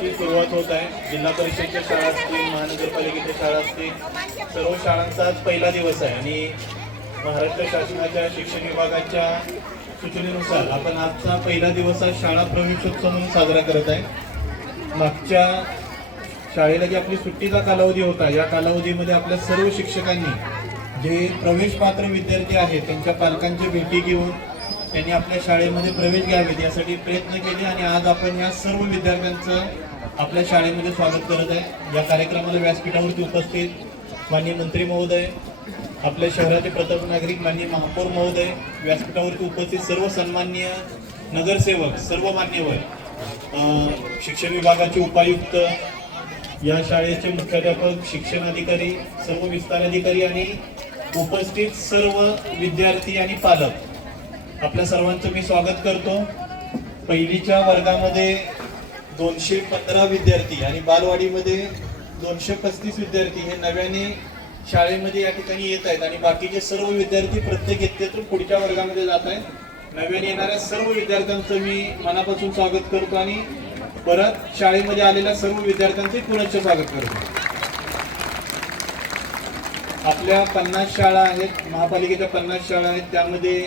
सुरुवात होत आहे। जिल्हा परिषदेच्या शाळा असतील, महानगरपालिकेच्या शाळा असतील, सर्व शाळांचा आज पहिला दिवस आहे आणि महाराष्ट्र शासनाच्या शिक्षण विभागाच्या सूचनेनुसार आपण आजचा पहिला दिवस हा शाळा प्रवेशोत्सव म्हणून साजरा करत आहे। मागच्या शाळेला जी आपली सुट्टीचा कालावधी होता, या कालावधीमध्ये आपल्या सर्व शिक्षकांनी जे प्रवेश पात्र विद्यार्थी आहेत त्यांच्या पालकांची भेटी घेऊन त्यांनी आपल्या शाळेमध्ये प्रवेश घ्यावेत यासाठी प्रयत्न केले आणि आज आपण या सर्व विद्यार्थ्यांचं आपल्या शाळेमध्ये स्वागत करत आहे। या कार्यक्रमाला व्यासपीठावरती उपस्थित माननीय मंत्री महोदय, आपल्या शहराचे प्रथम नागरिक माननीय महापौर महोदय, व्यासपीठावरती उपस्थित सर्व सन्माननीय नगरसेवक, सर्व मान्यवर, शिक्षण विभागाचे उपायुक्त, या शाळेचे मुख्याध्यापक, शिक्षण अधिकारी, सर्व विस्तार अधिकारी आणि उपस्थित सर्व विद्यार्थी आणि पालक, आपल्या सर्वांचं मी स्वागत करतो। पहिलीच्या वर्गामध्ये 215 विद्यार्थी आणि बालवाडीमध्ये 235 विद्यार्थी हे नव्याने शाळेमध्ये या ठिकाणी येत आहेत आणि बाकीचे सर्व विद्यार्थी प्रत्येक इयत्तेतून पुढच्या वर्गामध्ये जात आहेत। नव्याने येणाऱ्या सर्व विद्यार्थ्यांचं मी मनापासून स्वागत करतो आणि परत शाळेमध्ये आलेल्या सर्व विद्यार्थ्यांचे पुनश्च स्वागत करतो। आपल्या 50 शाळा आहेत, महापालिकेच्या 50 शाळा आहेत, त्यामध्ये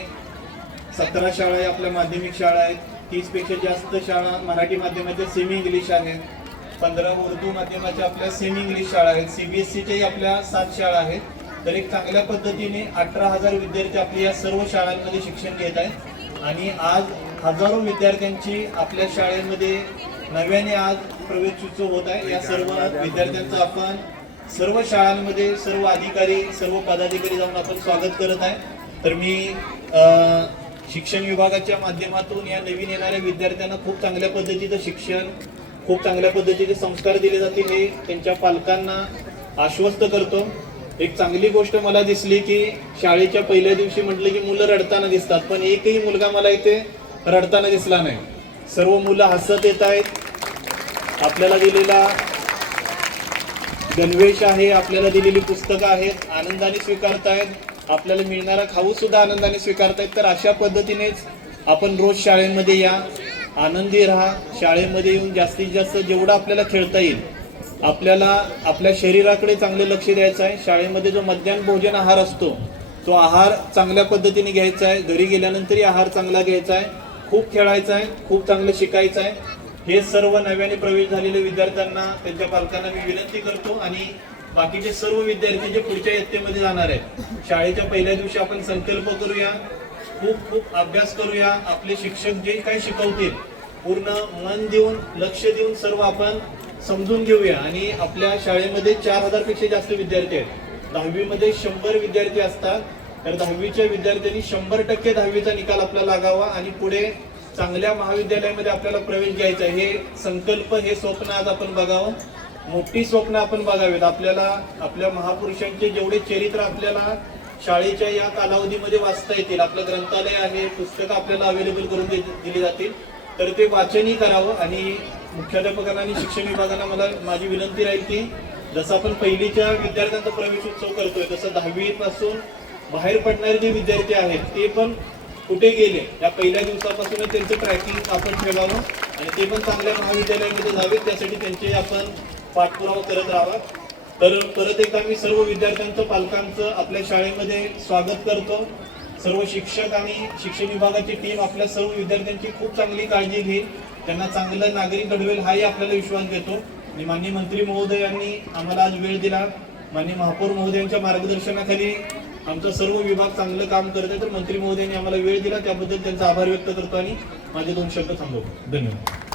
17 शाळा आपल्या माध्यमिक शाळा आहेत, 30 पेक्षा जास्त शाळा मराठी माध्यमाच्या सेमी इंग्लिश आहेत, 15 उर्दू माध्यमाच्या आपल्या सेमी इंग्लिश शाळा आहेत, CBSEच्याही आपल्या 7 शाळा आहेत। तर एक चांगल्या पद्धतीने 18,000 विद्यार्थी आपल्या या सर्व शाळांमध्ये शिक्षण घेत आहेत आणि आज हजारो विद्यार्थ्यांची आपल्या शाळेमध्ये नव्याने आज प्रवेशोत्सव होत आहे। या सर्व विद्यार्थ्यांचं आपण सर्व शाळांमध्ये सर्व अधिकारी, सर्व पदाधिकारी जाऊन आपण स्वागत करत आहे। तर मी शिक्षण विभागाच्या माध्यमातून या नवीन येणाऱ्या विद्यार्थ्यांना खूप चांगल्या पद्धतीचं शिक्षण, खूप चांगल्या पद्धतीचे संस्कार दिले जातील हे त्यांच्या पालकांना आश्वस्त करतो। एक चांगली गोष्ट मला दिसली की शाळेच्या पहिल्या दिवशी म्हटलं की मुलं रडताना दिसतात, पण एकही मुलगा मला इथे रडताना दिसला नाही। सर्व मुलं हसत येत आहेत। आपल्याला दिलेला गणवेश आहे, आपल्याला दिलेली पुस्तकं आहेत, आनंदाने स्वीकारतायत, आपल्याला मिळणारा खाऊ सुद्धा आनंदाने स्वीकारतायत। तर अशा पद्धतीनेच आपण रोज शाळेमध्ये या, आनंदी राहा, शाळेमध्ये येऊन जास्तीत जास्त जेवढं आपल्याला खेळता येईल, आपल्याला आपल्या शरीराकडे चांगले लक्ष द्यायचं आहे। शाळेमध्ये जो मध्यान्ह भोजन आहार असतो तो आहार चांगल्या पद्धतीने घ्यायचा आहे, घरी गेल्यानंतरही आहार चांगला घ्यायचा आहे, खूप खेळायचं आहे, खूप चांगलं शिकायचं आहे। हे सर्व नव्याने प्रवेश झालेल्या विद्यार्थ्यांना, त्यांच्या पालकांना मी विनंती करतो आणि बाकीचे सर्व विद्यार्थी जे पुढच्या इयत्तेमध्ये जाणार आहेत, शाळेच्या पहिल्या दिवशी आपण संकल्प करूया, खूप खूप अभ्यास करूया, आपले शिक्षक जे काही शिकवतील पूर्ण मन देऊन, लक्ष देऊन सर्व आपण समजून घेऊया आणि आपल्या शाळेमध्ये 4,000 पेक्षा जास्त विद्यार्थी आहेत। 10वी मध्ये 100 विद्यार्थी असतात, तर 10वीच्या विद्यार्थ्यांनी 100% 10वीचा निकाल आपल्याला लागावा आणि पुढे चांगल्या महाविद्यालयामध्ये आपल्याला प्रवेश घ्यायचा आहे। हे संकल्प, हे स्वप्न आज आपण बघावं, मोठी स्वप्न आपण बघावेत। आपल्याला आपल्या महापुरुषांचे जेवढे चरित्र आपल्याला शाळेच्या या कालावधीमध्ये वाचता येतील, आपलं ग्रंथालय आहे, पुस्तकं आपल्याला अवेलेबल करून दिली जातील, तर ते वाचनही करावं। आणि मुख्याध्यापकांना आणि शिक्षण विभागांना माझी विनंती राहील की जसं आपण पहिलीच्या विद्यार्थ्यांचा प्रवेशोत्सव करतोय, तसं 10वी पासून बाहेर पडणारे जे विद्यार्थी आहेत ते पण कुठे गेले या पहिल्या दिवसापासूनच त्यांचं ट्रॅकिंग आपण ठेवावं आणि ते पण चांगल्या महाविद्यालयामध्ये जावेत, त्यासाठी त्यांचे आपण पाठपुरावा करत राहावा। तर परत एकदा मी सर्व विद्यार्थ्यांचं, पालकांचं आपल्या शाळेमध्ये स्वागत करतो। सर्व शिक्षक आणि शिक्षण विभागाची टीम आपल्या सर्व विद्यार्थ्यांची खूप चांगली काळजी घेईल, त्यांना चांगलं नागरिक घडवेल हाही आपल्याला विश्वास देतो। आणि माननीय मंत्री महोदयांनी आम्हाला आज वेळ दिला, माननीय महापौर महोदयांच्या मार्गदर्शनाखाली आमचा सर्व विभाग चांगलं काम करत आहे, तर मंत्री महोदयांनी आम्हाला वेळ दिला त्याबद्दल त्यांचा आभार व्यक्त करतो आणि माझे 2 शब्द थांबवतो। धन्यवाद।